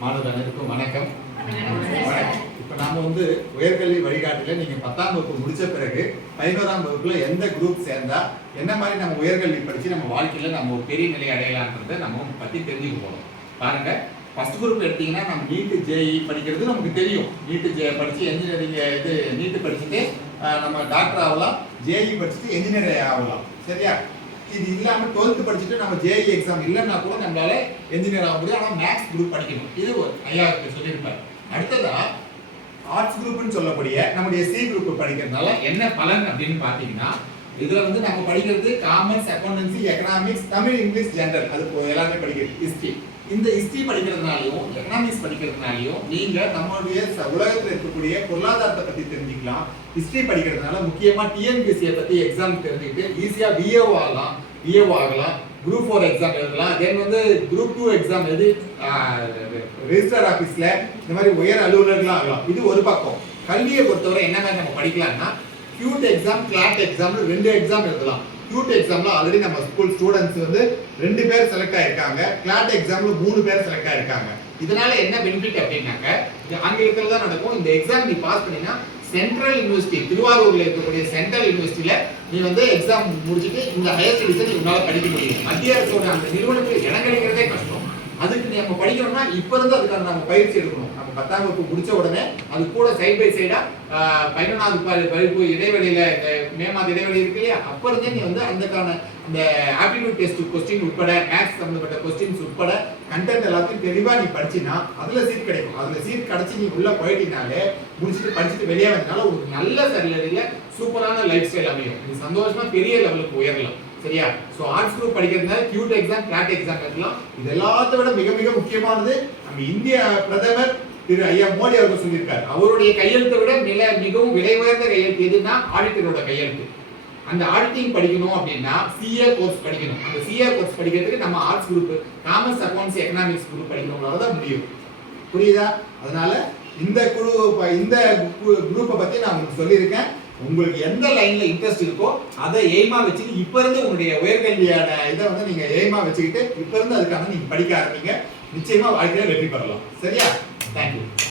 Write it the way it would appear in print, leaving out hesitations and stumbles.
மாணவர் அனைவருக்கும் வணக்கம். இப்போ நாம உயர்கல்வி வழிகாட்டில நீங்க 10ஆம் வகுப்பு முடிச்ச பிறகு 11ஆம் வகுப்புல எந்த குரூப் சேர்ந்தா என்ன மாதிரி நம்ம உயர்கல்வி படிச்சு நம்ம வாழ்க்கையில நம்ம ஒரு பெரிய நிலை அடையலாம்ன்றதை நம்ம பத்தி தெரிஞ்சுக்க போறோம். பாருங்க, ஃபர்ஸ்ட் குரூப் எடுத்தீங்கன்னா நம்ம நீட் ஜேஇ படிக்கிறது நமக்கு தெரியும். நீட் ஜே படிச்சு என்ஜினியரிங் நீட் படிச்சுட்டு நம்ம டாக்டர் ஆகலாம், ஜேஇ படிச்சுட்டு என்ஜினியர் ஆகலாம். சரியா? இது இல்லாம 12th படிச்சுட்டு நம்ம ஜேஇ எக்ஸாம் இல்லைன்னா கூட நம்மளால என்ஜினியர் ஆக முடியும். ஆனால் மேக்ஸ் குரூப் படிக்கணும். இது ஐயா சொல்லியிருப்பார். அடுத்ததா ஆர்ட்ஸ் குரூப்னு சொல்லக்கூடிய நம்முடைய சி குரூப் படிக்கிறதுனால என்ன பலன் அப்படின்னு பார்த்தீங்கன்னா, இதுல நம்ம படிக்கிறது commerce, accountancy, economics, Tamil, English, general, அது எல்லாமே படிக்கிறது. ஹிஸ்டரி, இந்த ஹிஸ்டரி படிக்கிறதுனாலையும் எக்கனாமிக்ஸ் படிக்கிறதுனாலையும் நீங்க நம்மளுடைய உலகத்தில் இருக்கக்கூடிய பொருளாதாரத்தை பத்தி தெரிஞ்சுக்கலாம். ஹிஸ்டரி படிக்கிறதுனால முக்கியமா டிஎன்பிஎஸ்சியை பத்தி எக்ஸாம் தெரிஞ்சுக்கிட்டு ஈஸியா பிஏஓ ஆகலாம், குரூப் 4 எக்ஸாம் எழுதலாம். தென் குரூப் 2 எக்ஸாம் எழுதி ரெஜிஸ்டர் ஆஃபீஸ்ல இந்த மாதிரி உயர் அலுவலர்களாக ஆகலாம். இது ஒரு பக்கம். கல்வியை பொறுத்தவரை என்ன மாதிரி நம்ம படிக்கலாம்னா, CUET exam, CLAT exam 2 exam எழுதலாம். கியூட் எக்ஸாம்ல ஆல்ரெடி நம்ம ஸ்கூல் ஸ்டூடெண்ட்ஸ் 2 பேர் செலக்ட் ஆயிருக்காங்க. கிளாட் எக்ஸாம்ல 3 பேர் செலக்ட் ஆயிருக்காங்க. இதனால என்ன பெனிஃபிட் அப்படின்னாக்க, ஆங்கிலத்தில் தான் நடக்கும். இந்த எக்ஸாம் நீ பாஸ் பண்ணினா சென்ட்ரல் யூனிவர்சிட்டி, திருவாரூர்ல இருக்கக்கூடிய சென்ட்ரல் யூனிவர்சிட்டியில நீ எக்ஸாம் முடிச்சுட்டு இந்த ஹையர் ஸ்டடீஸை உன்னால படிக்க முடியும். மத்திய அரசோட அந்த நிறுவனத்தில் இடம் கிடைக்கிறதே கஷ்டம். அதுக்கு நம்ம படிக்கணும்னா இப்ப இருந்து அதுக்கான நம்ம பயிற்சி எடுக்கணும். நம்ம 10ஆம் வகுப்பு முடிச்ச உடனே அது கூட சைட் பை சைடா 11வது வகுப்பு இடைவெளியில மே மாத இடைவெளி இருக்கு இல்லையா, அப்ப இருந்தே நீ அதுக்கான இந்த ஆப்டிடியூட் டெஸ்ட் கொஸ்டின் உட்பட மேத்ஸ் சம்பந்தப்பட்ட கொஸ்டின்ஸ் உட்பட கண்டென்ட் எல்லாத்தையும் தெளிவா நீ படிச்சினா அதுல சீட் கிடைக்கும். அதுல சீட் கிடைச்சி நீ உள்ள போயிட்டீங்கனாலே முடிச்சுட்டு படிச்சுட்டு வெளியே வந்தனால ஒரு நல்ல சரியில சூப்பரான லைஃப் ஸ்டைல் அமையும். நீ சந்தோஷமா பெரிய லெவலுக்கு உயரலாம். சரியா? சோ ஆர்ட்ஸ் குரூப் படிக்கிறதுனால கியூட் எக்ஸாம், கிளாட் எக்ஸாம் எழுதலாம். இது எல்லாத்தை விட மிக மிக முக்கியமானது நம்ம இந்திய பிரதமர் திரு ஐயா மோடி அவர்கள் சொல்லியிருக்காரு. அவருடைய கையெழுத்தை விட மிகவும் விலை உயர்ந்த கையெழுத்து எதுன்னா ஆடிட்டரோட கையெழுத்து. அந்த ஆடிட்டிங் படிக்கணும் அப்படின்னா சிஏ கோர்ஸ் படிக்கணும். அந்த சிஏ கோர்ஸ் படிக்கிறதுக்கு நம்ம arts group, commerce, accounts, economics group படிக்கிறவங்களால தான் முடியும். புரியுதா? அதனால இந்த குரூப்பை பத்தி நான் உங்களுக்கு சொல்லியிருக்கேன். உங்களுக்கு எந்த லைன்ல இன்ட்ரெஸ்ட் இருக்கோ அதை எய்மா வச்சுட்டு இப்ப இருந்து உங்களுடைய உயர்கல்வியான இதை நீங்க எய்மா வச்சுக்கிட்டு இப்ப இருந்து அதுக்கான நீங்க படிக்க ஆரம்பிங்க. நிச்சயமா வாழ்க்கையில வெற்றி பெறலாம். சரியா? தேங்க்யூ.